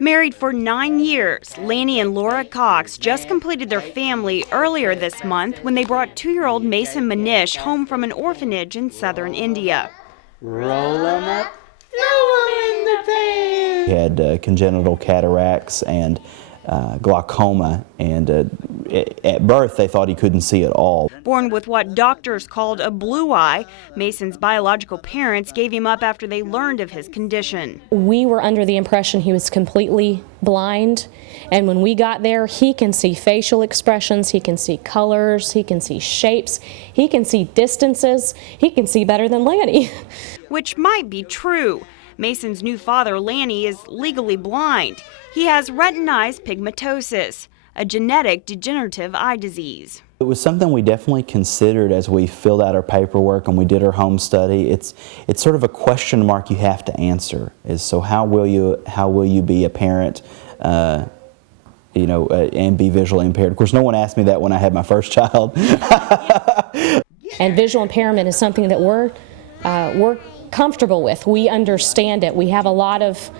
Married for 9 years, Lannie and Laura Cox just completed their family earlier this month when they brought 2-year-old Mason Manish home from an orphanage in southern India. Roll them up, throw them in the pan. He had congenital cataracts and glaucoma, and at birth they thought he couldn't see at all. Born with what doctors called a blue eye, Mason's biological parents gave him up after they learned of his condition. We were under the impression he was completely blind, and when we got there, he can see facial expressions, he can see colors, he can see shapes, he can see distances, he can see better than Lannie. Which might be true. Mason's new father, Lannie, is legally blind. He has retinized pigmentosis, a genetic degenerative eye disease. It was something we definitely considered as we filled out our paperwork and we did our home study. It's sort of a question mark you have to answer. Is so how will you be a parent, and be visually impaired? Of course, no one asked me that when I had my first child. And visual impairment is something that we're comfortable with. We understand it. We have a lot of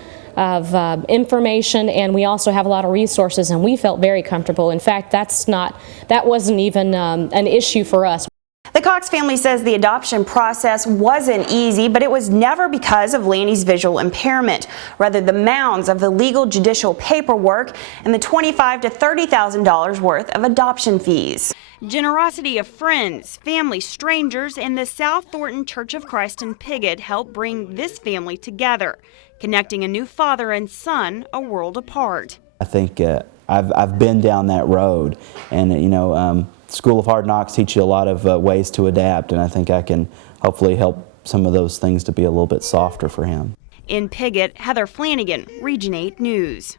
information, and we also have a lot of resources, and we felt very comfortable. In fact, that wasn't even an issue for us. The Cox family says the adoption process wasn't easy, but it was never because of Lannie's visual impairment. Rather, the mounds of the legal judicial paperwork and the $25,000 to $30,000 worth of adoption fees. Generosity of friends, family, strangers, and the South Thornton Church of Christ in Piggott helped bring this family together, connecting a new father and son a world apart. I think I've been down that road, and School of Hard Knocks teach you a lot of ways to adapt, and I think I can hopefully help some of those things to be a little bit softer for him. In Piggott, Heather Flanigan, Region 8 News.